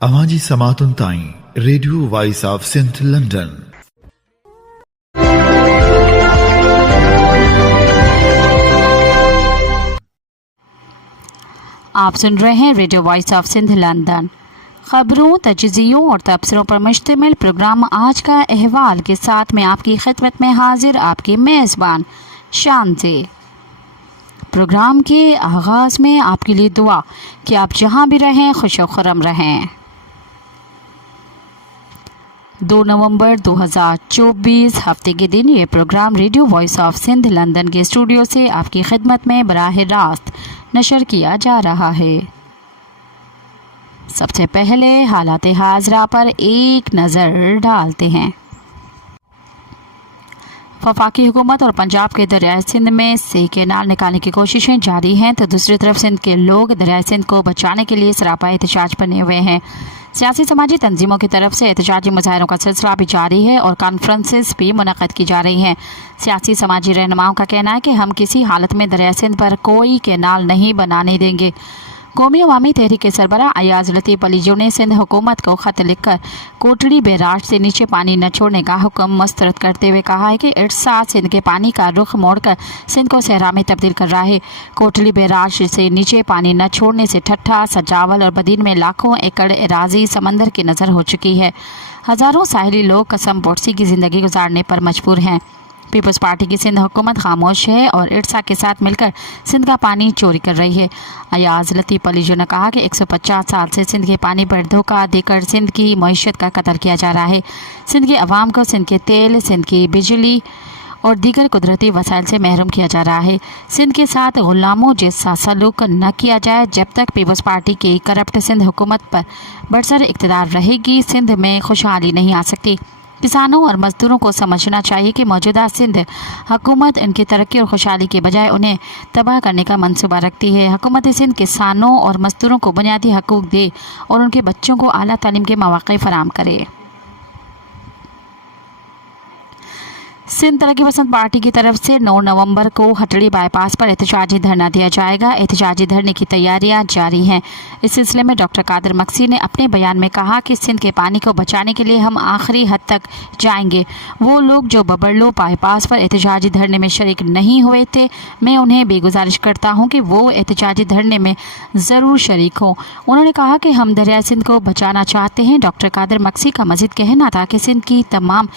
अवाजी समातुन ताई radio voice of Sindh London. आप सुन रहे हैं radio voice of Sindh London. खबरों, तजज़ियों और तबसरों पर मुश्तमिल प्रोग्राम आज का अहवाल के साथ में आपकी खिदमत में हाजिर आपके मेज़बान शांति। प्रोग्राम के आगाज़ में आपके लिए दुआ कि आप जहां भी रहें खुश व खुर्रम रहें। 2 नवंबर 2024 हफ्ते के दिन ये programme radio voice of Sindh London के स्टूडियो से आपकी खिदमत में बराह रास्त नशर किया जा रहा है। सबसे पहले हालात हाजरा पर एक नज़र डालते हैं। वफाकी हुकूमत और पंजाब के दरियाए सिंध में से कैनाल निकालने की कोशिशें जारी हैं, तो दूसरी तरफ सिंध के लोग दरियाए सिंध को बचाने के लिए सरापा एहतजाज बने हुए हैं। सियासी समाजी तंजीमों की तरफ से एहतजाजी मुजाहरों का सिलसिला भी जारी है और कॉन्फ्रेंसेस भी मुनक़द की जा रही हैं। सियासी समाजी रहनुमाओं का कहना है कि हम किसी हालत में दरियाए सिंध पर कोई कैनाल नहीं बनाने देंगे। कौमी अवामी तहरीक के सरबराह अयाज लतीफ़ अली जो ने सिंध हुकूमत को ख़त लिखकर कोटली बैराज से नीचे पानी न छोड़ने का हुक्म मुस्तरद करते हुए कहा है कि इरसा सिंध के पानी का रुख मोड़कर सिंध को सहरा में तब्दील कर रहा है। कोटली बैराज से नीचे पानी न छोड़ने से ठट्ठा, सजावल और बदीन में लाखों एकड़ एराजी समंदर की नज़र हो चुकी है। हज़ारों साहिली लोग कसम पोटसी की ज़िंदगी गुजारने पर मजबूर हैं। पीपल्स पार्टी की सिंध हुकूमत खामोश है और इरसा के साथ मिलकर सिंध का पानी चोरी कर रही है। अयाज लतीफ़ अली जो ने कहा कि 150 साल से सिंध के पानी पर धोखा देकर सिंध की मईशत का कत्ल किया जा रहा है। सिंध के अवाम को सिंध के तेल, सिंध की बिजली और दीगर कुदरती वसाइल से महरूम किया जा रहा है। सिंध के साथ गुलामों जैसा सलूक न किया जाए। जब तक पीपल्स पार्टी की करप्ट सिंध हुकूमत पर बरसर इक़्तिदार रहेगी, सिंध में खुशहाली नहीं आ सकती। किसानों और मजदूरों को समझना चाहिए कि मौजूदा सिंध हुकूमत उनकी तरक्की और खुशहाली के बजाय उन्हें तबाह करने का मंसूबा रखती है। हुकूमत सिंध किसानों और मजदूरों को बुनियादी हकूक़ दे और उनके बच्चों को आला तालीम के मौक़े फराहम करे। सिंध तरक्की पसंद पार्टी की तरफ से 9 नवंबर को हटड़ी बाईपास पर एहतजाजी धरना दिया जाएगा। एहतजाजी धरने की तैयारियां जारी हैं। इस सिलसिले में डॉक्टर कादिर मक्सी ने अपने बयान में कहा कि सिंध के पानी को बचाने के लिए हम आखिरी हद तक जाएंगे। वो लोग जो बबरलो बाईपास पर एहतजाजी धरने में शरीक नहीं हुए थे, मैं उन्हें बेगुजारिश करता हूँ कि वो एहतजाजी धरने में ज़रूर शरीक हों। उन्होंने कहा कि हम दरियाए सिंध को बचाना चाहते हैं। डॉक्टर कादिर मक्सी का मज़ीद कहना था कि सिंध की तमाम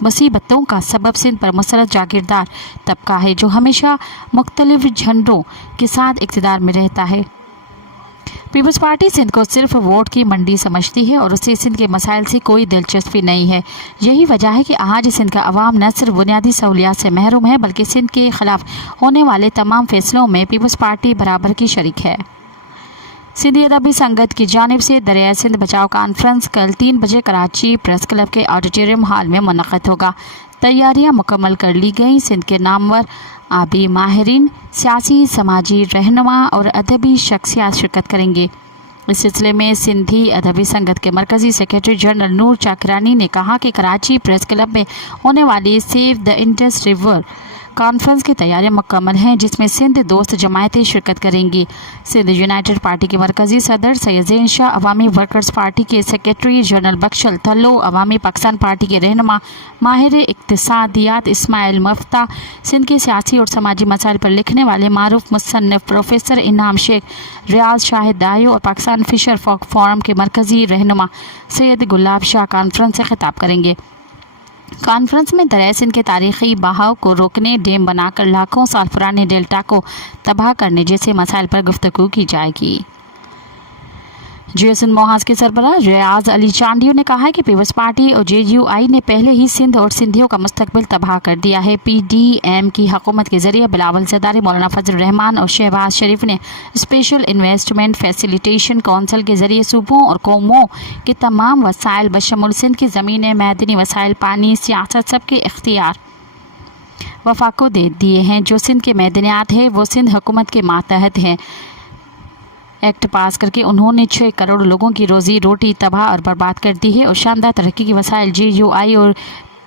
मुसीबतों का सबब सिंध पर मुसलत जागीरदार तबका है जो हमेशा मुख्तलिफ झंडों के साथ इक़्तिदार में रहता है। पीपल्स पार्टी सिंध को सिर्फ वोट की मंडी समझती है और उसे सिंध के मसाइल से कोई दिलचस्पी नहीं है। यही वजह है कि आज सिंध का अवाम न सिर्फ बुनियादी सहूलियात से महरूम है, बल्कि सिंध के खिलाफ होने वाले तमाम फैसलों में पीपल्स पार्टी बराबर की शरीक है। सिंधी अदबी संगत की जानिब से दरियाए सिंध बचाओ कॉन्फ्रेंस कल 3 बजे कराची प्रेस क्लब के ऑडिटोरियम हॉल में मुनक़्क़द होगा। तैयारियां मुकम्मल कर ली गई। सिंध के नामवर आबी माहिरीन, सियासी समाजी रहनुमा और अदबी शख्सियात शिरकत करेंगे। इस सिलसिले में सिंधी अदबी संगत के मरकज़ी सेक्रेटरी जनरल नूर चाकरानी ने कहा कि कराची प्रेस क्लब में होने वाली save the Indus river conference की तैयारियां मुकम्मल हैं, जिसमें सिंध दोस्त जमायतें शिरकत करेंगी। सिंध यूनाइटेड पार्टी के मरकज़ी सदर सैयद ज़ैन शाह, अवामी वर्कर्स पार्टी के सेक्रेटरी जनरल बख्शल थल्लो, अवामी पाकिस्तान पार्टी के रहनुमा माहिर इक़्तिसादियात इस्माइल मफ्ता, सिंध के सियासी और समाजी मसाइल पर लिखने वाले मारूफ मुसन्निफ़ प्रोफेसर इनाम शेख, रियाज शाहिद दायो और पाकिस्तान फिशर फॉक फोरम के मरकज़ी रहनुमा सैयद गुलाब शाह कॉन्फ्रेंस से खिताब करेंगे। कॉन्फ्रेंस में दरियाए सिंध के तारीख़ी बहाव को रोकने, डैम बनाकर लाखों साल पुराने डेल्टा को तबाह करने जैसे मसाइल पर गुफ्तगू की जाएगी। सिंध मोहाज के सरबराह रियाज अली चांडियो ने कहा है कि पीपल्स पार्टी और JUI ने पहले ही सिंध और सिंधियों का मुस्तकबिल तबाह कर दिया है। PDM की हुकूमत के जरिए बिलावल ज़रदारी, मौलाना फजल रहमान और शहबाज शरीफ ने स्पेशल इन्वेस्टमेंट फैसिलिटेशन काउंसिल के जरिए सूबों और कौमों के तमाम वसाइल बशमुल सिंध की ज़मीनें, मैदनी वसाइल, पानी, सियासत सबके इख्तियार वफाक को दे दिए हैं। जो सिंध के मैदानियात है वो सिंध हुकूमत के मातहत हैं। एक्ट पास करके उन्होंने 6 करोड़ लोगों की रोज़ी रोटी तबाह और बर्बाद कर दी है और शानदार तरक्की की वसाइल JUI और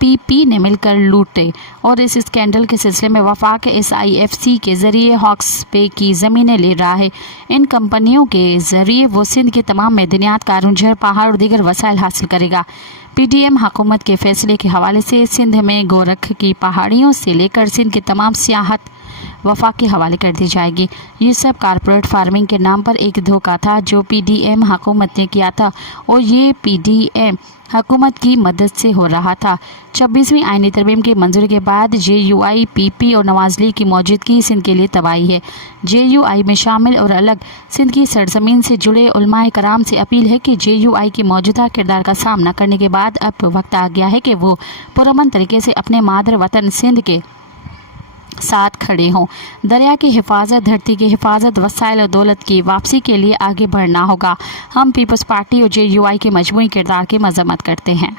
PPP ने मिलकर लूटे और इस स्कैंडल के सिलसिले में वफाक SIFC के जरिए हॉक्स पे की ज़मीनें ले रहा है। इन कंपनियों के जरिए वो सिंध के तमाम मैदानियात, कारूंझर, पहाड़ और दीगर वसाइल हासिल करेगा। PDM हुकूमत के फैसले के हवाले से सिंध में गोरख की पहाड़ियों से लेकर सिंध के तमाम सियाहत वफाक के हवाले कर दी जाएगी। ये सब कारपोरेट फार्मिंग के नाम पर एक धोखा था जो PDM हुकूमत ने किया था और ये PDM हुकूमत की मदद से हो रहा था। 26वीं आईनी तरमीम की मंजूरी के बाद JUI, PP और नवाज लीग की मौजूदगी सिंध के लिए तबाही है। JUI में शामिल और अलग सिंध की सरजमीन से जुड़े उलमाए कराम से अपील है कि JUI की मौजूदा किरदार का सामना करने के बाद अब वक्त आ गया है कि वो पुरअमन तरीके से अपने मादर वतन सिंध के साथ खड़े हों। दरिया की हिफाजत, धरती की हिफाजत, वसाइल और दौलत की वापसी के लिए आगे बढ़ना होगा। हम पीपल्स पार्टी और JUI के मजमूई किरदार की मजम्मत करते हैं।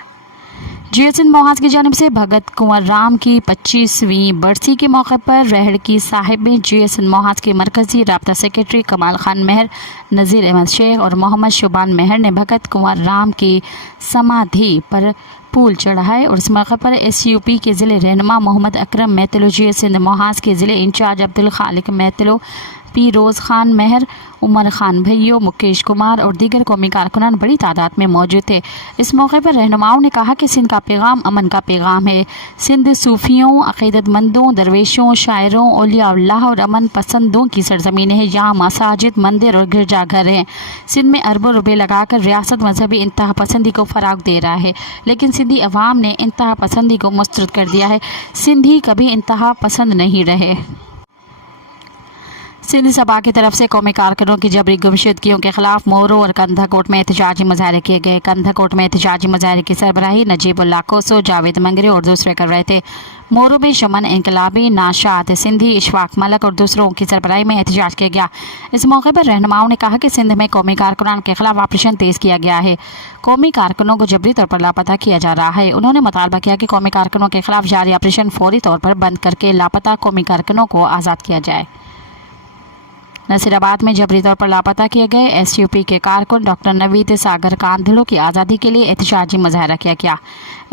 सिंध मोहाज की जानिब से भगत कुंवर राम की 25वीं बरसी के मौके पर रहड़ की साहिब में सिंध मोहाज के मरकजी राब्ता सेक्रेटरी कमाल खान मेहर, नज़ीर अहमद शेख और मोहम्मद शुबान मेहर ने भगत कुंवर राम की समाधि पर फूल चढ़ाए और इस मौके पर SUP के ज़िले रहनुमा मोहम्मद अकरम मैतलो, सिंध मोहाज के ज़िले इंचार्ज अब्दुल खालिक मैतलो, P रोज़ खान मेहर, उमर खान भैयो, मुकेश कुमार और दीगर कौमी कारकुनान बड़ी तादाद में मौजूद थे। इस मौके पर रहनुमाओं ने कहा कि सिंध का पैगाम अमन का पैगाम है। सिंध सूफियों, अक़ीदतमंदों, दरवेशों, शायरों, औलिया अल्लाह और अमन पसंदों की सरजमीन है। यहाँ मसाजिद, मंदिर और गिरजाघर हैं। सिंध में अरबों रुपये लगाकर रियासत मजहबी इंतहा पसंदी को फ़राग दे रहा है, लेकिन सिंधी अवाम ने इंतहा पसंदी को मुस्तरद कर दिया है। सिंधी कभी इंतहा पसंद नहीं रहे। सिंधी सभा की तरफ से कौमी कारकुनों की जबरी गुमशुदगियों के खिलाफ मोरो और कंधा कोट में एहतजाजी मुजाहरे किए गए। कंधा कोट में एहतजाजी मुजाहरे की सरबराही नजीबुल्लाह कोसो, जावेद मंगरे और दूसरे कर रहे थे। मोरो में शमन इंकलाबी, नाशात सिंधी, इशफाक मलक और दूसरों की सरबराही में एहतजाज किया गया। इस मौके पर रहनुमाओं ने कहा कि सिंध में कौमी कारकुनान के खिलाफ ऑपरेशन तेज़ किया गया है। कौमी कारकुनों को जबरी तौर पर लापता किया जा रहा है। उन्होंने मुतालबा किया कि कौमी कारकुनों के खिलाफ जारी ऑपरेशन फौरी तौर पर बंद करके लापता कौमी कारकुनों को आज़ाद किया जाए। नसीराबाद में जबरी तौर पर लापता किए गए SUP के कारकुन डॉक्टर नवीद सागर कांधड़ों की आज़ादी के लिए एहतजाजी मुजाहरा किया गया।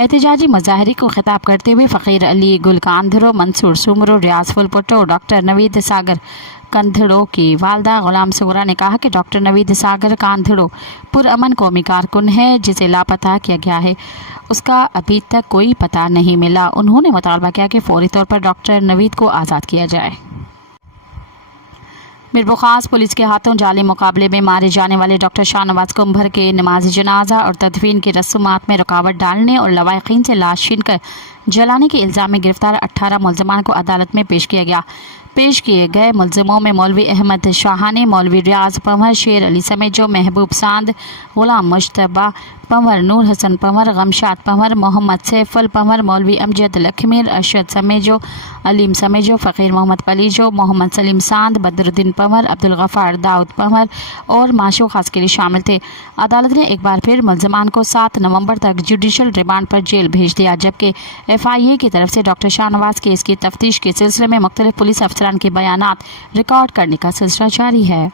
एहतजाजी मुजाहरे को खिताब करते हुए फ़कीर अली गुल कांधड़ो, मंसूर सुमरो, रियाज फुलपुट्टो और डॉक्टर नवीद सागर कांधड़ों की वालदा गुलाम सुगरा ने कहा कि डॉक्टर नवीद सागर कांधड़ो पुरअमन कौमी कारकुन है जिसे लापता किया गया है, उसका अभी तक कोई पता नहीं मिला। उन्होंने मुतालबा किया कि फौरी तौर पर डॉक्टर नवीद को आज़ाद किया जाए। मिरबुखास पुलिस के हाथों जाली मुकाबले में मारे जाने वाले डॉक्टर शाहनवाज कुंभर के नमाज जनाजा और तदफीन की रस्मात में रुकावट डालने और लवाहिकीन से लाश छीनकर जलाने के इल्ज़ाम में गिरफ्तार 18 मुल्ज़मान को अदालत में पेश किया गया। पेश किए गए मुल्ज़िमों में मौलवी अहमद शाहानी, मौलवी रियाज पंवर, शेर अली समेजो, महबूब सांद, गुलाम मुश्तबा पंवर, नूर हसन पंवर, गमशाद पंवर, मोहम्मद सैफुल पंवर, मौलवी अमजद लखमीर, अरशद समेजो, अलीम समेजो, फ़कीर मोहम्मद पलीजो, मोहम्मद सलीम सांद, बदरुद्दीन पंवर, अब्दुल गफ़ार दाऊद पंवर और माशूक खासकरी शामिल थे। अदालत ने एक बार फिर मुल्ज़िमान को 7 नवंबर तक जुडिशल रिमांड पर जेल भेज दिया, जबकि FIA की तरफ से डॉक्टर शाहनवाज केस की तफ्तीश के सिलसिले में मुख्तलिफ पुलिस अफसरान के बयानात रिकॉर्ड करने का सिलसिला जारी है।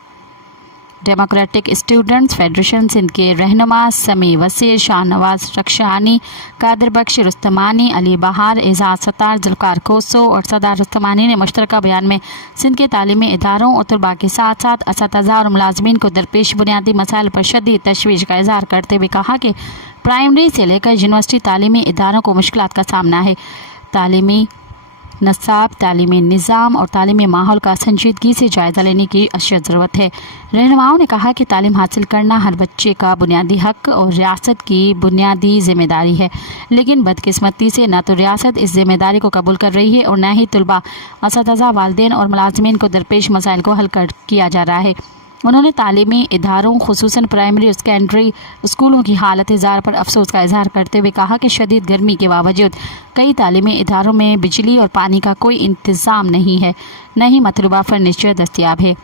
डेमोक्रेटिक स्टूडेंट्स फेडरेशन सिंध के रहनुमा समी वसीर, शाहनवाज रक्षानी, कादर बख्श रुस्तमानी, अली बहार, एजाज सत्तार, जुल्फ़िकार कोसो और सदार रुस्तमानी ने मुश्तरका बयान में सिंध के तालीमी इदारों और तलबा के साथ साथ असातिज़ा और मुलाज़मीन को दरपेश बुनियादी मसाइल पर शदीद तशवीश का इज़हार करते हुए कहा कि प्राइमरी से लेकर यूनिवर्सिटी तालीमी इदारों को मुश्किलात का सामना है। तालीमी नसाब, तालीमी निज़ाम और तालीमी माहौल का संजीदगी से जायज़ा लेने की अशद ज़रूरत है। रहनुमाओं ने कहा कि तालीम हासिल करना हर बच्चे का बुनियादी हक़ और रियासत की बुनियादी ज़िम्मेदारी है, लेकिन बदकिस्मती से न तो रियासत इस ज़िम्मेदारी को कबूल कर रही है और न ही तलबा, असातिज़ा, वालिदैन और मुलाज़मीन को दरपेश मसाइल को हल किया जा रहा है। उन्होंने तालीमी इदारों खुसूसन प्राइमरी और सेकेंडरी स्कूलों की हालत ज़ार पर अफसोस का इजहार करते हुए कहा कि शदीद गर्मी के बावजूद कई तालीमी इदारों में बिजली और पानी का कोई इंतज़ाम नहीं है, न ही मतलूबा फर्नीचर दस्तियाब है,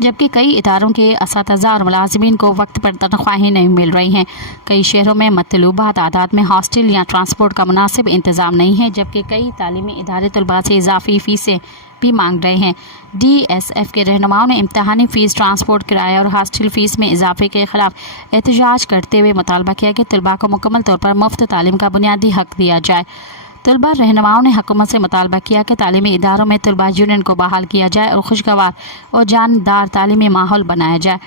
जबकि कई इदारों के असातिज़ा और मुलाज़मीन को वक्त पर तनख्वाहें नहीं मिल रही हैं। कई शहरों में मतलूबा तादाद में हॉस्टल या ट्रांसपोर्ट का मुनासिब इंतज़ाम नहीं है, जबकि कई तालीमी इदारे तलबा से इजाफी फ़ीसें भी मांग रहे हैं। DSF के रहनुमाओं ने इम्तहानी फ़ीस, ट्रांसपोर्ट किराया और हॉस्टल फ़ीस में इजाफे के खिलाफ एहतजाज करते हुए मुतालबा किया कि तलबा को मुकम्मल तौर पर मुफ्त तालीम का बुनियादी हक दिया जाए। तलबा रहनुमाओं ने हुकूमत से मुतालबा किया कि तालीमी इदारों में तलबा यूनियन को बहाल किया जाए और खुशगवार और जानदार तालीमी माहौल बनाया जाए।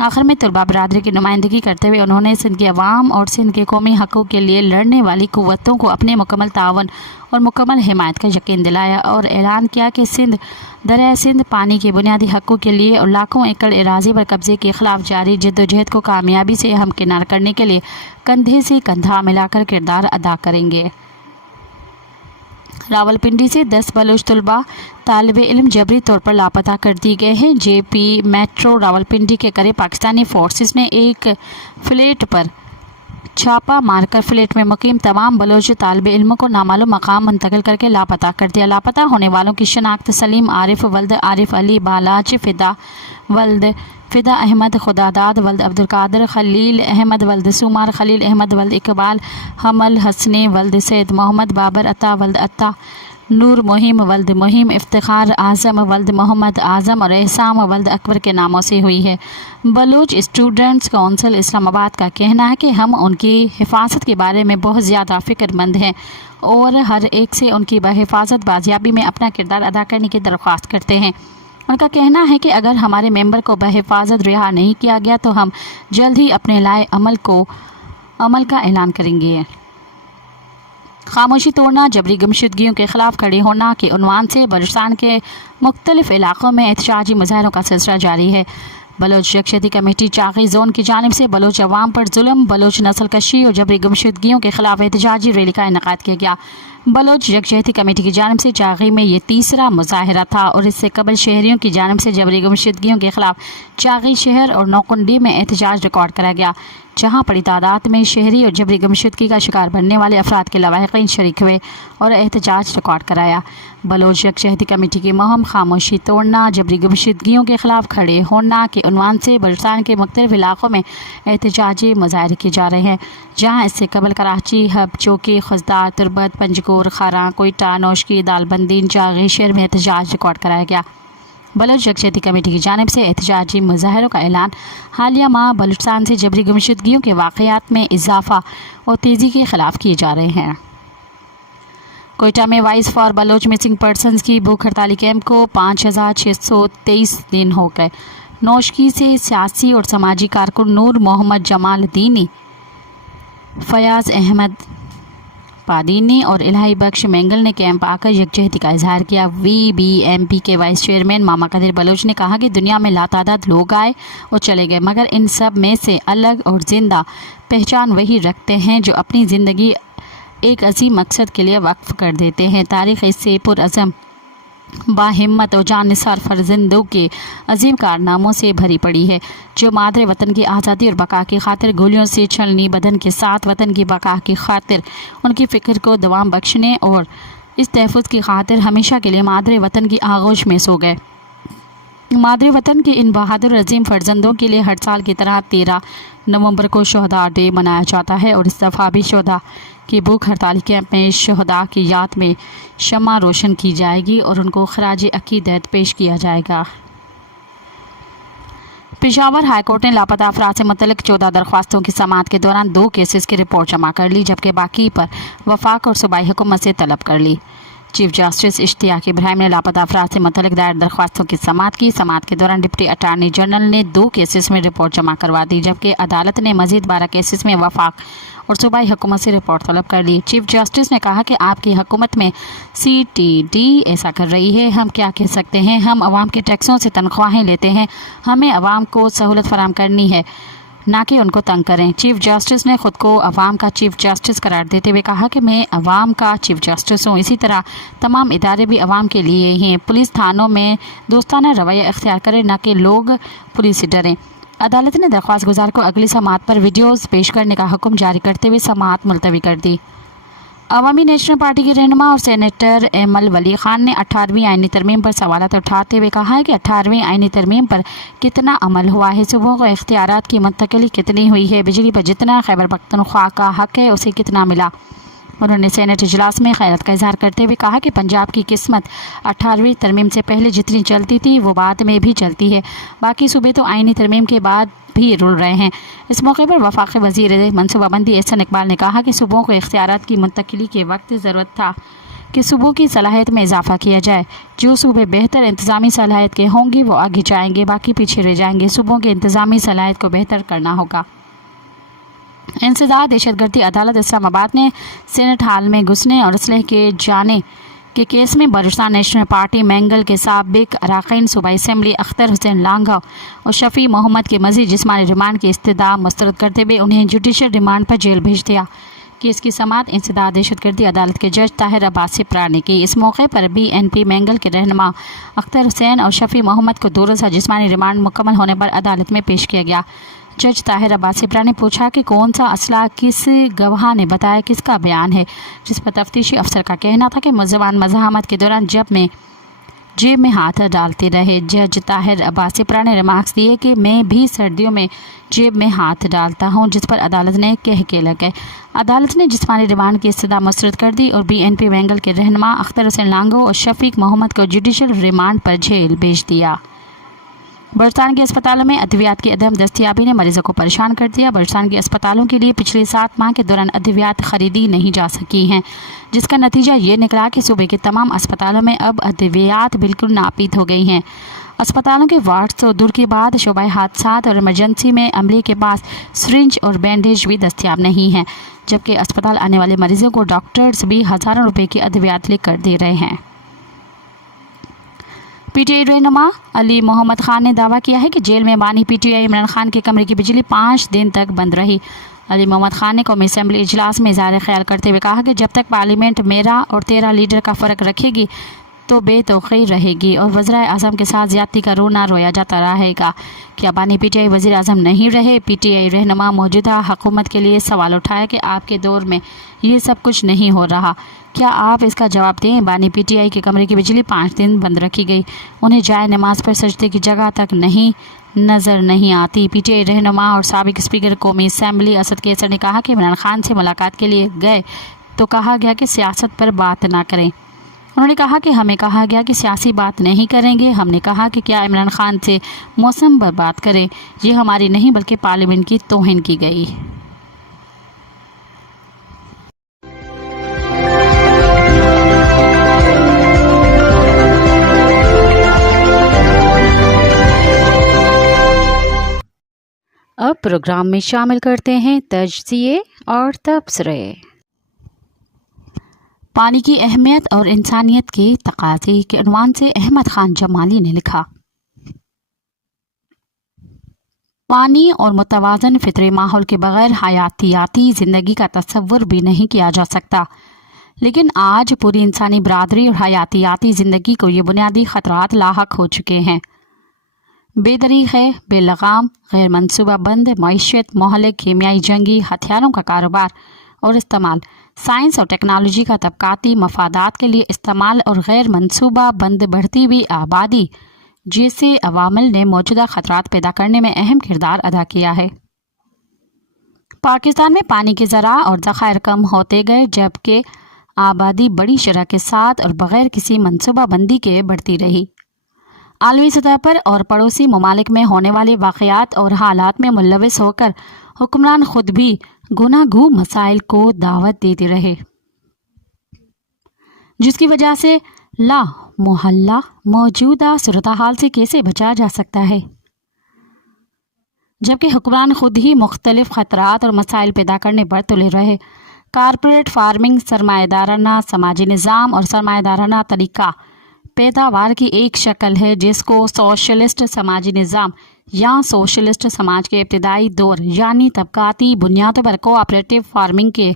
आखिर में तलबा बरादरी की नुमाइंदगी करते हुए उन्होंने सिंध के अवाम और सिंध के कौमी हक़ूक़ के लिए लड़ने वाली क़ुव्वतों को अपने मुकम्मल तावन और मुकम्मल हिमायत का यकीन दिलाया और ऐलान किया कि सिंध दरिया सिंध पानी के बुनियादी हक़ों के लिए और लाखों एकड़ एराज़ी पर कब्ज़े के ख़िलाफ़ जारी जद्दोजहद को कामयाबी से हमकिनार करने के लिए कंधे से कंधा मिलाकर किरदार अदा करेंगे। रावलपिंडी से 10 बलोच तलबा तालिब इल्म जबरी तौर पर लापता कर दिए गए हैं। JP मेट्रो रावलपिंडी के करीब पाकिस्तानी फोर्सेस ने एक फ्लैट पर छापा मारकर फ्लैट में मुकीम तमाम बलोच तालिब इल्मों को नामालूम मकाम मुंतकिल करके लापता कर दिया। लापता होने वालों की शनाख्त सलीम आरिफ वल्द आरिफ अली बालाच फ़िदा वल्द फ़िदा अहमद खुदादाद वल्द अब्दुल कादिर खलील अहमद वल्द सुमार खलील अहमद वल्द इकबाल हमल हसनी वल्द सैद मोहम्मद बाबर अता वल्द अता नूर मुहिम वल्द मुहिम इफ्तिखार आज़म वल्द मोहम्मद आज़म और एहसाम वल्द अकबर के नामों से हुई है। बलूच स्टूडेंट्स काउंसिल इस्लामाबाद का कहना है कि हम उनकी हिफाजत के बारे में बहुत ज़्यादा फ़िक्रमंद हैं और हर एक से उनकी बहिफाजत बाजियाबी में अपना किरदार अदा करने की दरख्वास्त करते हैं। उनका कहना है कि अगर हमारे मेंबर को बहिफाजत रिहा नहीं किया गया तो हम जल्द ही अपने लाए अमल का ऐलान करेंगे। खामोशी तोड़ना, जबरी गुमशुदगियों के खिलाफ खड़े होना के उन्वान से बलूचिस्तान के मुख्तलिफ इलाक़ों में एहतजाजी मुजाहरों का सिलसिला जारी है। बलोच यकजहती कमेटी चागी जोन की जानिब से बलोच अवाम पर जुल्म, बलोच नस्ल कशी और जबरी गुमशुदगियों के खिलाफ एहतजाजी रैली का इनेकाद किया गया। बलोच यकजहती कमेटी की जानिब से चागी में ये तीसरा मुजाहरा था और इससे कबल शहरियों की जानिब से जबरी गुमशुदगियों के खिलाफ चागी शहर और नौकुंडी में एहतजाज रिकॉर्ड करा गया, जहाँ बड़ी तादाद में शहरी और जबरी गुमशुदगी का शिकार बनने वाले अफराद के लवाहिकीन शरीक हुए और एहतजाज रिकॉर्ड कराया। बलोच यकजहती कमेटी की मुहिम खामोशी तोड़ना, जबरी गुमशुदगियों के खिलाफ खड़े होना के उन्वान से बलूचिस्तान के मुख्तलिफ इलाक़ों में एहतजाजी मुजाहरे किए जा रहे हैं, जहाँ इससे कबल कराची, हब, चौकी, खुजदार, तुरबत, पंजकोर, खारा, कोयटा, नौशकी, दालबंदीन, चागी शहर में एहतजाज रिकॉर्ड कराया गया। बलोच यकजहती कमेटी की जानिब से एहतजाजी मुजाहरों का ऐलान हालिया माह बलूचिस्तान से जबरी गुमशुदगियों के वाक़यात में इजाफ़ा और तेज़ी के ख़िलाफ़ किए जा रहे हैं। कोयटा में voice for Baloch missing persons की भूख हड़ताली कैंप को 5623 दिन हो गए। नौशकी से सियासी और समाजी कारकुन नूर मोहम्मद जमाल दीनी, फयाज़ अहमद पादीनी और इलाही बख्श मेंगल ने कैंप आकर यकजहती का इजहार किया। VBMP के वाइस चेयरमैन मामा कदीर बलोच ने कहा कि दुनिया में लातादाद लोग आए और चले गए, मगर इन सब में से अलग और ज़िंदा पहचान वही रखते हैं जो अपनी ज़िंदगी एक अजीम मकसद के लिए वक्फ कर देते हैं। तारीख़ इससे पुरअज़म, बाहिम्मत और जानिसार फर्जंदों के अजीम कारनामों से भरी पड़ी है, जो मादरे वतन की आज़ादी और बका की खातिर गोलियों से छलनी बदन के साथ वतन की बका की खातिर उनकी फ़िक्र को दवाम बख्शने और इस तहफ़्फ़ुज़ की खातिर हमेशा के लिए मादरे वतन की आगोश में सो गए। मादरे वतन के इन बहादुर अजीम फर्जंदों के लिए हर साल की तरह 13 नवंबर को शहदा डे मनाया जाता है और इस दफ़ा भी शहदा की भूख हड़ताल कैंप में शहदा की याद में शम्मा रोशन की जाएगी और उनको खराज अकीदत पेश किया जाएगा। पेशावर हाई कोर्ट ने लापता अफराद से मुतल्लिक़ 14 दरख्वास्तों की समाअत के दौरान 2 केसेस की रिपोर्ट जमा कर ली, जबकि बाकी पर वफाक और सूबाई हुकूमत से तलब कर ली। चीफ जस्टिस इश्तियाक इब्राहिम ने लापता अफराद से मुतल्लिक़ दायर दरख्वास्तों की समाअत की। समाअत के दौरान डिप्टी अटार्नी जनरल ने 2 केसेस में रिपोर्ट जमा करवा दी, जबकि अदालत ने मज़ीद 12 केसेस में वफाक और सूबाई हुकूमत से रिपोर्ट तलब कर ली। चीफ जस्टिस ने कहा कि आपकी हुकूमत में CTD ऐसा कर रही है। हम क्या कह सकते हैं? हम आवाम के टैक्सों से तनख्वाहें लेते हैं। हमें आवाम को सहूलत फराहम करनी है, ना कि उनको तंग करें। चीफ जस्टिस ने ख़ुद को अवाम का चीफ जस्टिस करार देते हुए कहा कि मैं अवाम का चीफ जस्टिस हूँ। इसी तरह तमाम इदारे भी अवाम के लिए ही हैं। पुलिस थानों में दोस्ताना रवैया इख्तियार करें, ना कि लोग पुलिस से डरें। अदालत ने दरख्वास्त गुजार को अगली समाअत पर वीडियोज़ पेश करने का हुक्म जारी करते हुए समाअत मुलतवी कर दी। अवामी नेशनल पार्टी के रहनुमा और सेनेटर एमल वली खान ने 18वीं आइनी तरमीम पर सवालात उठाते हुए कहा है कि 18वीं आइनी तरमीम पर कितना अमल हुआ है, सूबों को इख्तियारात की मुंतकिली कितनी हुई है, बिजली पर जितना खैबर पख्तूनख्वा का हक है उसे कितना मिला। انہوں نے سینٹ اجلاس میں خیرت کا اظہار کرتے ہوئے کہا کہ پنجاب کی قسمت 18ویں ترمیم سے پہلے جتنی چلتی تھی وہ بعد میں بھی چلتی ہے، باقی صوبے تو آئینی ترمیم کے بعد بھی رول رہے ہیں۔ اس موقع پر وفاقی وزیر منصوبہ بندی احسن اقبال نے کہا کہ صوبوں کو اختیارات کی منتقلی کے وقت ضرورت تھا کہ صوبوں کی صلاحیت میں اضافہ کیا جائے۔ جو صوبے بہتر انتظامی صلاحیت کے ہوں گے وہ آگے جائیں گے، باقی پیچھے رہ جائیں گے۔ صوبوں کے انتظامی صلاحیت کو بہتر کرنا ہوگا۔ انسداد دہشت گردی عدالت اسلام آباد نے سینٹ ہال میں گھسنے اور اسلحے کے جانے کے کیس میں بلوچستان نیشنل پارٹی مینگل کے سابق اراکین صوبائی اسمبلی اختر حسین لانگا اور شفیع محمد کے مزید جسمانی ریمانڈ کی استدعا مسترد کرتے ہوئے انہیں جوڈیشل ریمانڈ پر جیل بھیج دیا۔ کیس کی سماعت انسداد دہشت گردی عدالت کے جج طاہر عباس سپرا نے کی۔ اس موقع پر BNP مینگل کے رہنما اختر حسین اور شفیع محمد کو 2 روزہ جسمانی ریمانڈ مکمل ہونے پر عدالت میں پیش کیا گیا۔ جج طاہر عباس سپرا نے پوچھا کہ کون سا اسلحہ کس گواہ نے بتایا، کس کا بیان ہے، جس پر تفتیشی افسر کا کہنا تھا کہ ملزمان مزاحمت کے دوران جیب میں ہاتھ ڈالتے رہے۔ جج طاہر عباس سپرا نے ریمارکس دیے کہ میں بھی سردیوں میں جیب میں ہاتھ ڈالتا ہوں، جس پر عدالت نے کہہ لگے۔ عدالت نے جسمانی ریمانڈ کی استدعا مسترد کر دی اور BNP مینگل کے رہنما اختر حسین لانگو اور شفیق محمد کو جوڈیشل ریمانڈ پر جیل بھیج دیا۔ بلوچستان کے اسپتالوں میں ادویات کی عدم دستیابی نے مریضوں کو پریشان کر دیا۔ بلوچستان کے اسپتالوں کے لیے پچھلے 7 ماہ کے دوران ادویات خریدی نہیں جا سکی ہیں، جس کا نتیجہ یہ نکلا کہ صوبے کے تمام اسپتالوں میں اب ادویات بالکل ناپید ہو گئی ہیں۔ اسپتالوں کے وارڈز اور دور کے بعد شعبۂ حادثات اور ایمرجنسی میں عملے کے پاس سرنج اور بینڈیج بھی دستیاب نہیں ہیں، جبکہ اسپتال آنے والے مریضوں کو ڈاکٹرز بھی ہزاروں روپے کی ادویات لکھ کر دے رہے ہیں۔ PTI رہنما علی محمد خان نے دعویٰ کیا ہے کہ جیل میں بانی PTI عمران خان کے کمرے کی بجلی 5 دن تک بند رہی۔ علی محمد خان نے قومی اسمبلی اجلاس میں اظہار خیال کرتے ہوئے کہا کہ جب تک پارلیمنٹ میرا اور تیرا لیڈر کا فرق رکھے گی تو بے توقیر رہے گی اور وزرائے اعظم کے ساتھ زیادتی کا رونا رویا جاتا رہے گا۔ کیا بانی PTI وزیر اعظم نہیں رہے؟ PTI رہنما موجودہ حکومت کے لیے سوال اٹھایا کہ آپ کے دور میں یہ سب کچھ نہیں ہو رہا، کیا آپ اس کا جواب دیں؟ بانی PTI کے کمرے کی بجلی 5 دن بند رکھی گئی، انہیں جائے نماز پر سجدے کی جگہ تک نظر نہیں آتی۔ PTI رہنما اور سابق اسپیکر قومی اسمبلی اسد کیسر نے کہا کہ عمران خان سے ملاقات کے لیے گئے تو کہا گیا کہ سیاست پر بات نہ کریں۔ انہوں نے کہا کہ ہمیں کہا گیا کہ سیاسی بات نہیں کریں گے، ہم نے کہا کہ کیا عمران خان سے موسم پر بات کریں، یہ ہماری نہیں بلکہ پارلیمنٹ کی توہین کی گئی۔ اب پروگرام میں شامل کرتے ہیں تجزیے اور تبصرے۔ پانی کی اہمیت اور انسانیت کے تقاضے کے عنوان سے احمد خان جمالی نے لکھا، پانی اور متوازن فطری ماحول کے بغیر حیاتیاتی زندگی کا تصور بھی نہیں کیا جا سکتا، لیکن آج پوری انسانی برادری اور حیاتیاتی زندگی کو یہ بنیادی خطرات لاحق ہو چکے ہیں۔ بے دریغ ہے، بے لگام، غیر منصوبہ بند معیشت، مہلک کیمیائی جنگی ہتھیاروں کا کاروبار اور استعمال، سائنس اور ٹیکنالوجی کا طبقاتی مفادات کے لیے استعمال اور غیر منصوبہ بند بڑھتی ہوئی آبادی جیسے عوامل نے موجودہ خطرات پیدا کرنے میں اہم کردار ادا کیا ہے۔ پاکستان میں پانی کے ذرائع اور ذخائر کم ہوتے گئے، جبکہ آبادی بڑی شرح کے ساتھ اور بغیر کسی منصوبہ بندی کے بڑھتی رہی۔ عالمی سطح پر اور پڑوسی ممالک میں ہونے والے واقعات اور حالات میں ملوث ہو کر حکمران خود بھی گناگوں مسائل کو دعوت دیتے رہے، جس کی وجہ سے لا محالہ موجودہ صورتحال سے کیسے بچا جا سکتا ہے، جبکہ حکمران خود ہی مختلف خطرات اور مسائل پیدا کرنے پر تلے رہے۔ کارپوریٹ فارمنگ سرمایہ دارانہ سماجی نظام اور سرمایہ دارانہ طریقہ پیداوار کی ایک شکل ہے جس کو سوشلسٹ سماجی نظام یا سوشلسٹ سماج کے ابتدائی دور یعنی طبقاتی بنیادوں پر کوآپریٹو فارمنگ کے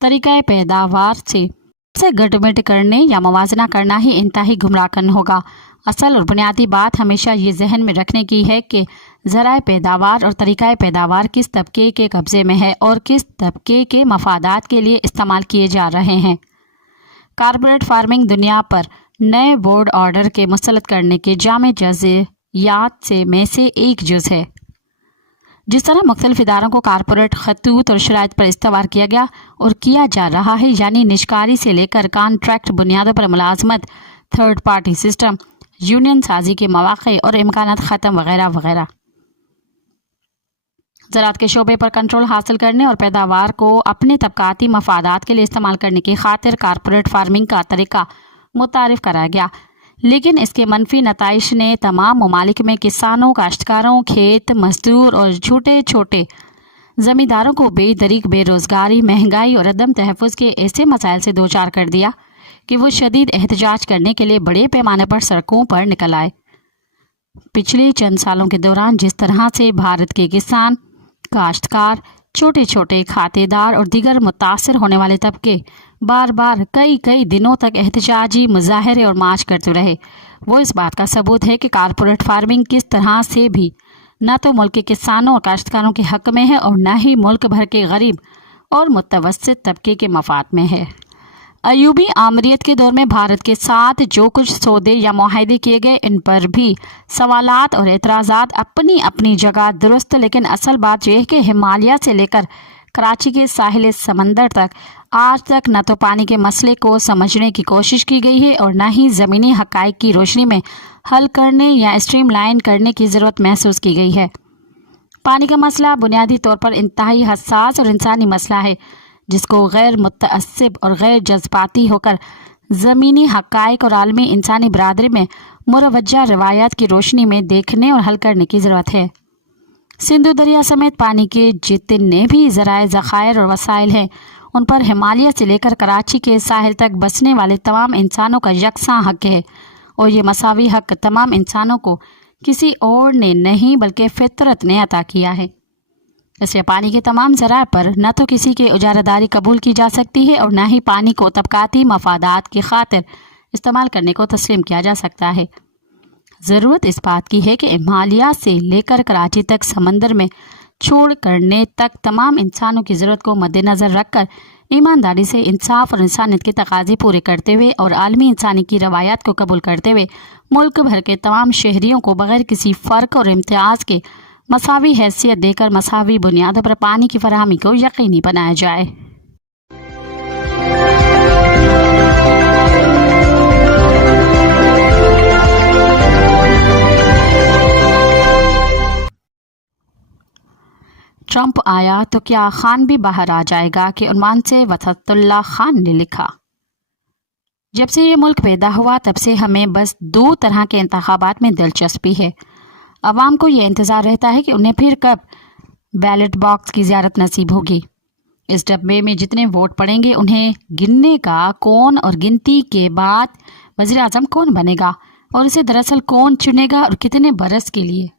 طریقہ پیداوار سے گڈمٹ کرنے یا موازنہ کرنا ہی انتہائی گمراہ کن ہوگا۔ اصل اور بنیادی بات ہمیشہ یہ ذہن میں رکھنے کی ہے کہ ذرائع پیداوار اور طریقہ پیداوار کس طبقے کے قبضے میں ہے اور کس طبقے کے مفادات کے لیے استعمال کیے جا رہے ہیں۔ کارپوریٹ فارمنگ دنیا پر نئے ورلڈ آرڈر کے مسلط کرنے کے جامع جزیات میں سے ایک جز ہے۔ जिस तरह मुख्तलिफ इदारों को कारपोरेट खतूत और शराइत पर इस्तवार किया गया और किया जा रहा है, यानी निजकारी से लेकर कॉन्ट्रैक्ट बुनियादों पर मुलाजमत, थर्ड पार्टी सिस्टम, यूनियन साजी के मौक़े और इम्कानात ख़त्म वगैरह वगैरह। ज़राअत के शोबे पर कंट्रोल हासिल करने और पैदावार को अपने तबकाती मफादात के लिए इस्तेमाल करने की खातिर कारपोरेट फार्मिंग का तरीका मुतारिफ कराया गया, लेकिन इसके मनफी नताइश ने तमाम ममालिक में किसानों, काश्तकारों, खेत मजदूर और छोटे छोटे ज़मींदारों को बेदरीक बेरोज़गारी, महंगाई और अदम तहफ़्फ़ुज़ के ऐसे मसाइल से दो चार कर दिया कि वो शदीद एहतजाज करने के लिए बड़े पैमाने पर सड़कों पर निकल आए। पिछले चंद सालों के दौरान जिस तरह से भारत के किसान, काश्तकार, छोटे छोटे खातेदार और दीगर मुतासर होने वाले तबके बार बार कई दिनों तक एहतजाजी मुजाहरे और मार्च करते रहे, वो इस बात का सबूत है कि कारपोरेट फार्मिंग किस तरह से भी न तो मुल्क के किसानों और काश्तकारों के हक़ में है और न ही मुल्क भर के गरीब और मुतवस्सित तबके के मफाद में है। अयूबी आमरीत के दौर में भारत के साथ जो कुछ सौदे या मुआहदे किए गए, इन पर भी सवालात और एतराज़ात अपनी अपनी जगह दुरुस्त, लेकिन असल बात यह है कि हिमालय से लेकर कराची के साहिल समंदर तक आज तक न तो पानी के मसले को समझने की कोशिश की गई है और न ही ज़मीनी हक़ाइक़ की रोशनी में हल करने या स्ट्रीमलाइन करने की ज़रूरत महसूस की गई है। पानी का मसला बुनियादी तौर पर इंतहाई हसास और इंसानी मसला है, जिसको गैर मुतअस्सिब और गैर जज्बाती होकर ज़मीनी हक़ाइक़ और आलमी इंसानी बरादरी में मुरवज्जा रवायात की रोशनी में देखने और हल करने की ज़रूरत है। सिंधु दरिया समेत पानी के जितने भी ज़राए ज़खायर और वसाइल हैं, उन पर हिमालय से लेकर कराची के साहिल तक बसने वाले तमाम इंसानों का यकसां हक़ है और ये मसावी हक़ तमाम इंसानों को किसी और ने नहीं बल्कि फितरत ने अता किया है। इसलिए पानी के तमाम ज़राए पर न तो किसी की उजारादारी कबूल की जा सकती है और न ही पानी को तबकाती मफादात की खातिर इस्तेमाल करने को तस्लीम किया जा सकता है। ज़रूरत इस बात की है कि हिमालय से लेकर कराची तक समंदर में छोड़ करने तक तमाम इंसानों की ज़रूरत को मद्देनज़र रखकर ईमानदारी से इंसाफ और इंसानियत के तकाज़े पूरे करते हुए और आलमी इंसानी की रवायात को कबूल करते हुए मुल्क भर के तमाम शहरियों को बग़ैर किसी फ़र्क और इम्तियाज़ के मसावी हैसियत देकर मसावी बुनियादों पर पानी की फराहमी को यकीनी बनाया जाए। ट्रंप आया तो क्या खान भी बाहर आ जाएगा के उन्वान से वफ़ातुल्लाह खान ने लिखा। जब से ये मुल्क पैदा हुआ तब से हमें बस दो तरह के इंतखाबात में दिलचस्पी है। अवाम को ये इंतज़ार रहता है कि उन्हें फिर कब बैलेट बॉक्स की ज़ियारत नसीब होगी। इस डब्बे में जितने वोट पड़ेंगे उन्हें गिनने का कौन और गिनती के बाद वज़ीर आज़म कौन बनेगा और इसे दरअसल कौन चुनेगा और कितने बरस के लिए।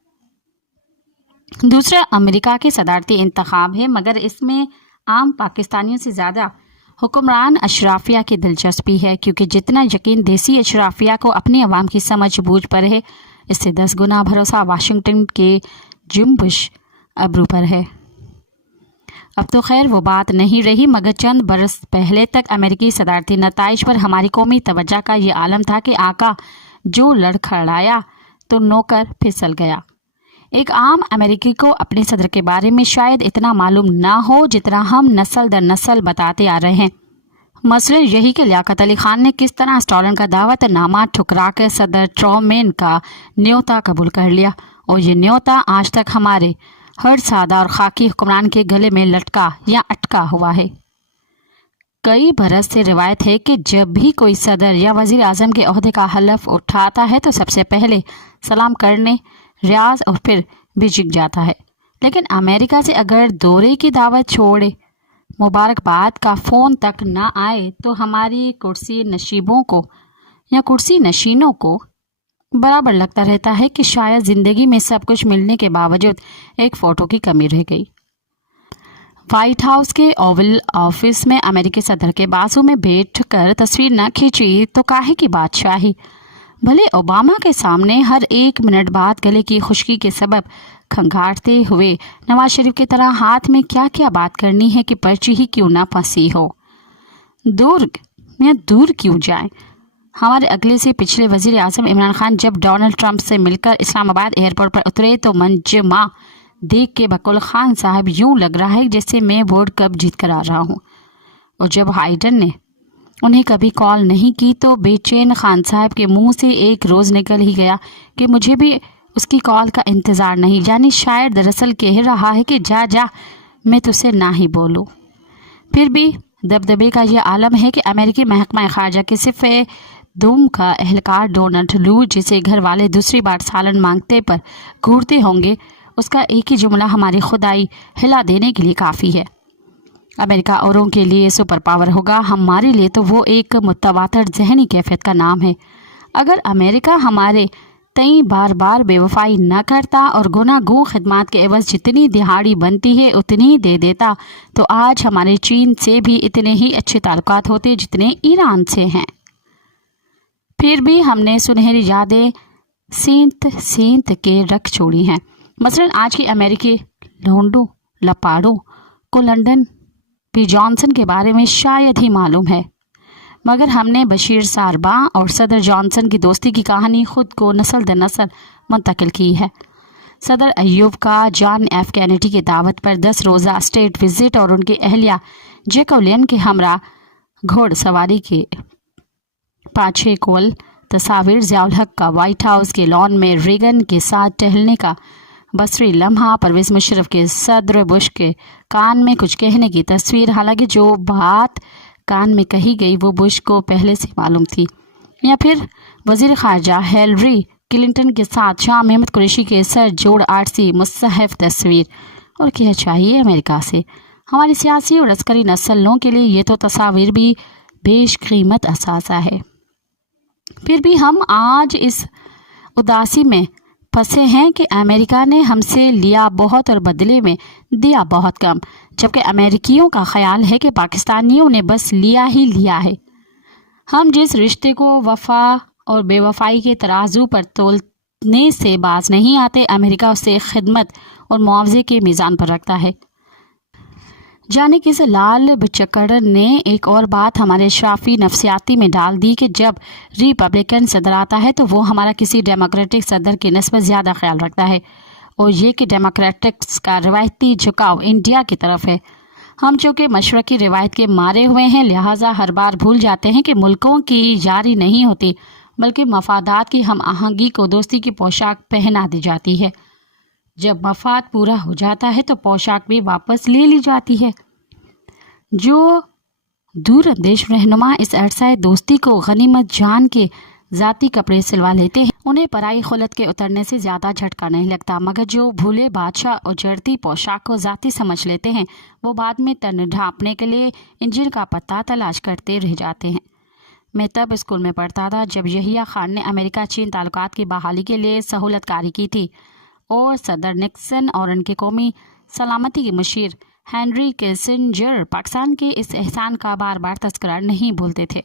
दूसरा अमेरिका के सदारती इंतखाब है, मगर इसमें आम पाकिस्तानियों से ज़्यादा हुक्मरान अशराफिया की दिलचस्पी है, क्योंकि जितना यकीन देसी अशराफिया को अपनी अवाम की समझ बूझ पर है, इससे 10 गुना भरोसा वाशिंगटन के जुम्बिश अब्रू पर है। अब तो खैर वो बात नहीं रही, मगर चंद बरस पहले तक अमेरिकी सदारती नताइज पर हमारी कौमी तवज्जो का ये आलम था कि आका जो लड़खड़ाया तो नौकर फिसल गया। एक आम अमेरिकी को अपने सदर के बारे में शायद इतना मालूम ना हो जितना हम नस्ल दर नस्ल बताते आ रहे हैं। मसला यही कि लियाकत अली खान ने किस तरह स्टॉलन का दावतनामा ठुकरा कर सदर ट्रूमैन का न्योता कबूल कर लिया और ये न्योता आज तक हमारे हर सादा और खाकी हुक्मरान के गले में लटका या अटका हुआ है। कई बरस से रिवायत है कि जब भी कोई सदर या वज़ीर आज़म के ओहदे का हलफ उठाता है तो सबसे पहले सलाम करने, रियाज और फिर बिजिक जाता है। लेकिन अमेरिका से अगर दौरे की दावत छोड़े मुबारकबाद का फ़ोन तक ना आए तो हमारी कुर्सी नशीबों को या कुर्सी नशीनों को बराबर लगता रहता है कि शायद ज़िंदगी में सब कुछ मिलने के बावजूद एक फ़ोटो की कमी रह गई। व्हाइट हाउस के ओवल ऑफिस में अमेरिकी सदर के बाजू में बैठ कर तस्वीर न खींची तो काहे की बादशाही। भले ओबामा के सामने हर एक मिनट बाद गले की खुश्की के सबब खंगारते हुए नवाज शरीफ की तरह हाथ में क्या क्या बात करनी है कि पर्ची ही क्यों ना फंसी हो। दूर क्यों जाए। हमारे अगले से पिछले वज़ीर आज़म इमरान खान जब डोनाल्ड ट्रंप से मिलकर इस्लामाबाद एयरपोर्ट पर उतरे तो मंजमा دیکھ کے بقول خان صاحب یوں لگ رہا ہے جیسے میں ورلڈ کپ جیت کر آ رہا ہوں۔ اور جب ہائیڈن نے انہیں کبھی کال نہیں کی تو بے چین خان صاحب کے منہ سے ایک روز نکل ہی گیا کہ مجھے بھی اس کی کال کا انتظار نہیں، یعنی شاعر دراصل کہہ رہا ہے کہ جا جا میں تجھے نہ ہی بولوں۔ پھر بھی دبدبے کا یہ عالم ہے کہ امریکی محکمہ خارجہ کے صفحے دوم کا اہلکار ڈونلڈ لو، جسے گھر والے دوسری بار سالن مانگتے پر گھورتے ہوں گے، اس کا ایک ہی جملہ ہماری خدائی ہلا دینے کے لیے کافی ہے۔ امریکہ اوروں کے لیے سپر پاور ہوگا، ہمارے لیے تو وہ ایک متواتر ذہنی کیفیت کا نام ہے۔ اگر امریکہ ہمارے تئیں بار بار بے وفائی نہ کرتا اور گناہ گوں خدمات کے عوض جتنی دہاڑی بنتی ہے اتنی دے دیتا تو آج ہمارے چین سے بھی اتنے ہی اچھے تعلقات ہوتے جتنے ایران سے ہیں۔ پھر بھی ہم نے سنہری یادیں سینت کے رکھ چھوڑی ہیں۔ مثلاً آج کی امریکی لونڈوں لپاڑوں کو لنڈن پی جانسن کے بارے میں شاید ہی معلوم ہے، مگر ہم نے بشیر سارباں اور صدر جانسن کی دوستی کی کہانی خود کو نسل در نسل منتقل کی ہے۔ صدر ایوب کا جان ایف کینیڈی کی دعوت پر 10 روزہ اسٹیٹ وزٹ اور ان کی اہلیہ جیکولین کے ہمراہ گھوڑ سواری کے 5-6 کول تصاویر، ضیاء الحق کا وائٹ ہاؤس کے لان میں ریگن کے ساتھ ٹہلنے کا بصری لمحہ، پرویز مشرف کے صدر بش کے کان میں کچھ کہنے کی تصویر، حالانکہ جو بات کان میں کہی گئی وہ بش کو پہلے سے معلوم تھی، یا پھر وزیر خارجہ ہیلری کلنٹن کے ساتھ شاہ محمد قریشی کے سر جوڑ آرسی مصحف تصویر۔ اور کیا چاہیے امریکہ سے؟ ہماری سیاسی اور عسکری نسلوں کے لیے یہ تو تصاویر بھی بیش قیمت اثاثہ ہے۔ پھر بھی ہم آج اس اداسی میں پھنسے ہیں کہ امریکہ نے ہم سے لیا بہت اور بدلے میں دیا بہت کم، جبکہ امریکیوں کا خیال ہے کہ پاکستانیوں نے بس لیا ہی لیا ہے۔ ہم جس رشتے کو وفا اور بے وفائی کے ترازو پر تولنے سے باز نہیں آتے، امریکہ اسے خدمت اور معاوضے کے میزان پر رکھتا ہے۔ جانے کس لال بچکڑ نے ایک اور بات ہمارے اشرافی نفسیاتی میں ڈال دی کہ جب ریپبلکن صدر آتا ہے تو وہ ہمارا کسی ڈیموکریٹک صدر کی نسبت زیادہ خیال رکھتا ہے، اور یہ کہ ڈیموکریٹکس کا روایتی جھکاؤ انڈیا کی طرف ہے۔ ہم چونکہ مشرقی روایت کے مارے ہوئے ہیں، لہٰذا ہر بار بھول جاتے ہیں کہ ملکوں کی یاری نہیں ہوتی بلکہ مفادات کی ہم آہنگی کو دوستی کی پوشاک پہنا دی جاتی ہے۔ جب مفاد پورا ہو جاتا ہے تو پوشاک بھی واپس لے لی جاتی ہے۔ جو دور اندیش رہنما اس عرصہ دوستی کو غنیمت جان کے ذاتی کپڑے سلوا لیتے ہیں، انہیں پرائی خلط کے اترنے سے زیادہ جھٹکا نہیں لگتا، مگر جو بھولے بادشاہ اجڑتی پوشاک کو ذاتی سمجھ لیتے ہیں وہ بعد میں تن ڈھانپنے کے لیے انجن کا پتہ تلاش کرتے رہ جاتے ہیں۔ میں تب اسکول میں پڑھتا تھا جب یحییٰ خان نے امریکہ چین تعلقات کی بحالی کے لیے سہولت کاری کی تھی، اور صدر نکسن اور ان کے قومی سلامتی کے مشیر ہینری کیسنجر پاکستان کے اس احسان کا بار بار تذکرہ نہیں بھولتے تھے۔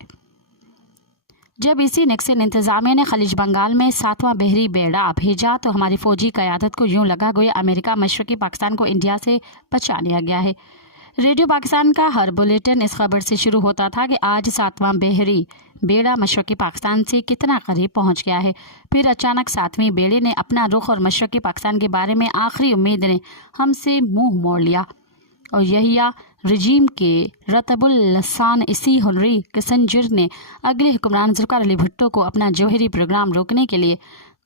جب اسی نکسن انتظامیہ نے خلیج بنگال میں 7واں بحری بیڑا بھیجا تو ہماری فوجی قیادت کو یوں لگا گویا امریکہ مشرقی پاکستان کو انڈیا سے بچا لیا گیا ہے۔ ریڈیو پاکستان کا ہر بلیٹن اس خبر سے شروع ہوتا تھا کہ آج 7واں بحری بیڑا مشرقی پاکستان سے کتنا قریب پہنچ گیا ہے۔ پھر اچانک 7ویں بیڑے نے اپنا رخ اور مشرقی پاکستان کے بارے میں آخری امید نے ہم سے منہ موڑ لیا، اور یحییٰ رجیم کے رطب اللسان اسی ہنری کسنجر نے اگلے حکمران ذوالفقار علی بھٹو کو اپنا جوہری پروگرام روکنے کے لیے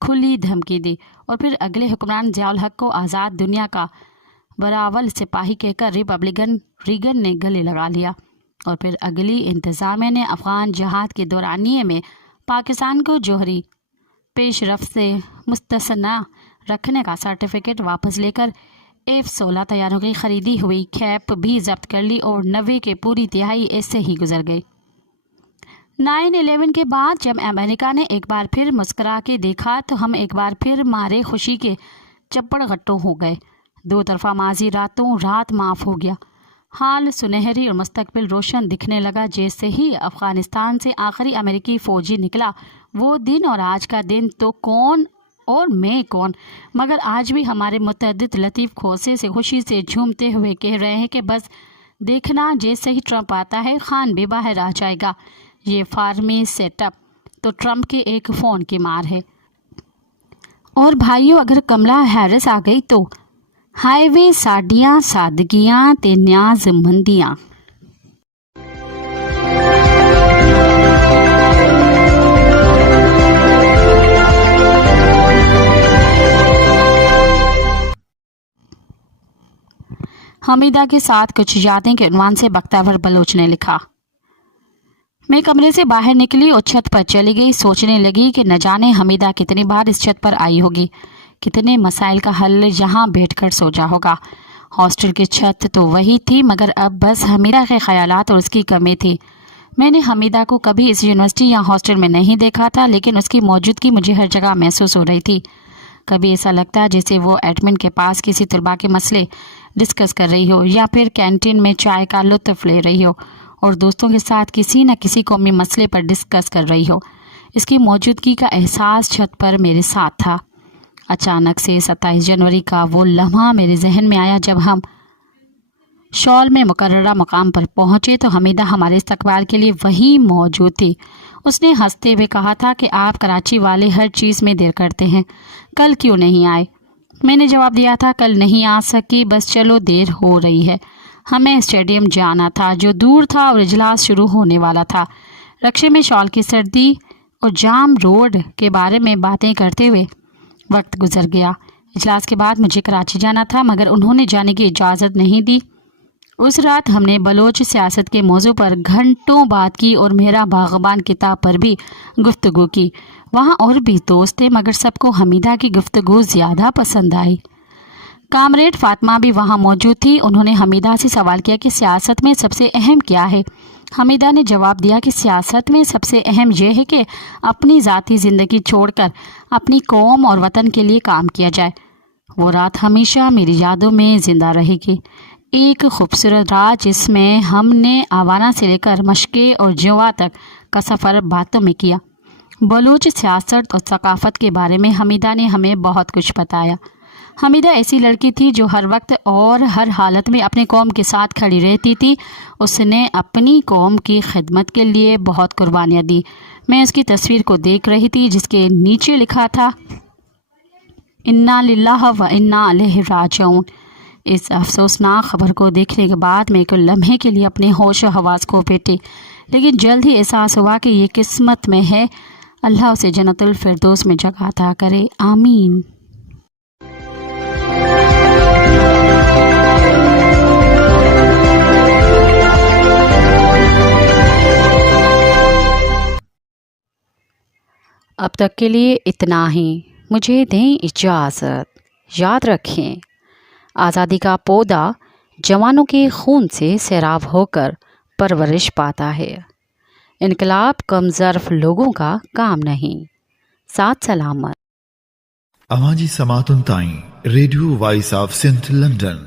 کھلی دھمکی دی، اور پھر اگلے حکمران ضیاء الحق کو آزاد دنیا کا براول سپاہی کہہ کر ریپبلکن ریگن نے گلے لگا لیا، اور پھر اگلی انتظامیہ نے افغان جہاد کے دورانیے میں پاکستان کو جوہری پیش رفت سے مستثنی رکھنے کا سرٹیفکیٹ واپس لے کر F-16 طیاروں کی خریدی ہوئی کھیپ بھی ضبط کر لی، اور 90 کے پوری تہائی ایسے ہی گزر گئی۔ 9/11 کے بعد جب امریکہ نے ایک بار پھر مسکرا کے دیکھا تو ہم ایک بار پھر مارے خوشی کے چپڑ غٹوں ہو گئے۔ دو طرفہ ماضی راتوں رات معاف ہو گیا، حال سنہری اور مستقبل روشن دکھنے لگا۔ جیسے ہی افغانستان سے آخری امریکی فوجی نکلا، وہ دن اور آج کا دن تو کون اور میں کون، مگر آج بھی ہمارے متعدد لطیف کھوسے سے خوشی سے جھومتے ہوئے کہہ رہے ہیں کہ بس دیکھنا جیسے ہی ٹرمپ آتا ہے خان بھی باہر آ جائے گا۔ یہ فارمی سیٹ اپ تو ٹرمپ کے ایک فون کی مار ہے۔ اور بھائیوں، اگر کملا ہیرس آ گئی تو ਹਾਏ ਵੇ ਸਾਡੀਆਂ ਸਾਦਗੀਆਂ ਤੇ ਨਿਆਜ਼ਮੰਦੀਆਂ। हमीदा के साथ कुछ यादें के उन्वान से बख्तावर बलोच ने लिखा। मैं कमरे से बाहर निकली और छत पर चली गई। सोचने लगी कि न जाने हमीदा कितनी बार इस छत पर आई होगी, कितने मसाइल का हल यहाँ बैठकर सोचा होगा। हॉस्टल की छत तो वही थी, मगर अब बस हमीदा के ख्यालात और उसकी कमी थी। मैंने हमीदा को कभी इस यूनिवर्सिटी या हॉस्टल में नहीं देखा था, लेकिन उसकी मौजूदगी मुझे हर जगह महसूस हो रही थी। कभी ऐसा लगता जैसे वो एडमिन के पास किसी तलबा के मसले डिस्कस कर रही हो, या फिर कैंटीन में चाय का लुत्फ़ ले रही हो और दोस्तों के साथ किसी न किसी कौमी मसले पर डिस्कस कर रही हो। इसकी मौजूदगी का एहसास छत पर मेरे साथ था। अचानक से 27 जनवरी का वो लम्हा मेरे जहन में आया जब हम शॉल में मुकर्ररा मकाम पर पहुँचे तो हमीदा हमारे इस्तकबाल के लिए वहीं मौजूद थी। उसने हंसते हुए कहा था कि आप कराची वाले हर चीज़ में देर करते हैं, कल क्यों नहीं आए? मैंने जवाब दिया था, कल नहीं आ सकी, बस चलो देर हो रही है। हमें स्टेडियम जाना था जो दूर था और इजलास शुरू होने वाला था। रक्शे में शॉल की सर्दी और जाम रोड के बारे में बातें करते हुए वक्त गुजर गया। इजलास के बाद मुझे कराची जाना था, मगर उन्होंने जाने की इजाज़त नहीं दी। उस रात हमने बलोच सियासत के मौजू पर घंटों बात की और मेरा बागबान किताब पर भी गुफ्तगू की। वहाँ और भी दोस्त थे, मगर सबको हमीदा की गुफ्तगू ज़्यादा पसंद आई। कामरेड फातिमा भी वहाँ मौजूद थी। उन्होंने हमीदा से सवाल किया कि सियासत में सबसे अहम क्या है। हमीदा ने जवाब दिया कि सियासत में सबसे अहम यह है कि अपनी ज़ाती ज़िंदगी छोड़कर अपनी कौम और वतन के लिए काम किया जाए। वो रात हमेशा मेरी यादों में ज़िंदा रहेगी। एक खूबसूरत रात जिसमें हमने आवाना से लेकर मशके और जुआ तक का सफ़र बातों में किया। बलूच सियासत और सकाफ़त के बारे में हमीदा ने हमें बहुत कुछ बताया। हमीदा ऐसी लड़की थी जो हर वक्त और हर हालत में अपने कौम के साथ खड़ी रहती थी। उसने अपनी कौम की खिदमत के लिए बहुत कुर्बानियाँ दी। मैं उसकी तस्वीर को देख रही थी जिसके नीचे लिखा था, इन्ना लिल्लाह व इन्ना अलैहि राजिऊन। इस अफसोसनाक खबर को देखने के बाद मैं एक लम्हे के लिए अपने होश व हवास को बैठी, लेकिन जल्द ही एहसास हुआ कि ये किस्मत में है। अल्लाह उसे जन्नतुल फिरदौस में जगह अता करे, आमीन। अब तक के लिए इतना ही। मुझे दें इजाज़त। याद रखें, आज़ादी का पौधा जवानों के खून से सैराब होकर परवरिश पाता है। इनकलाब कमज़र्फ लोगों का काम नहीं। साथ सलामत। अवाजी समातुन ताई radio voice of Sindh London.